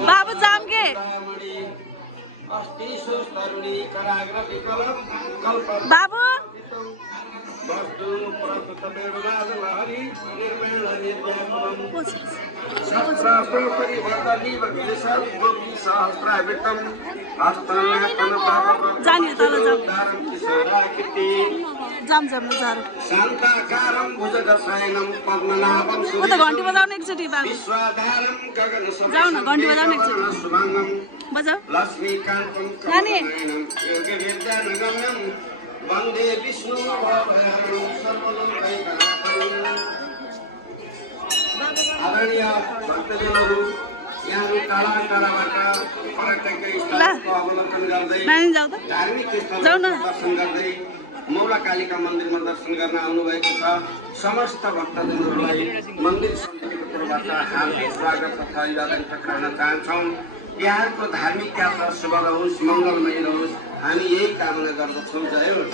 बाबू जाम के बाबू जाने तल जाम जाम जाम वो तो घंटी बजाउने एकचोटि बाबु जाऊ न घंटी बजाउने एकचोटि बजाऊ नानी वन्दे विष्णु आदरणीय भक्तजनहरू यहाँ टाढा टाढाबाट पर्यटकीय स्थलको अवलोकन गर्दै धार्मिक स्थलको दर्शन गर्दै मौला कालिका मन्दिरमा दर्शन गर्न आउनुभएको छ। समस्त भक्तजनहरूलाई मन्दिर समितिको तर्फबाट हार्दिक स्वागत तथा अभिवादन टक्राउन चाहन्छौँ। यहाँको धार्मिक यात्रा शुभ रहोस्, मङ्गलमय रहोस्, हामी यही कामना गर्दछौँ। जय हो।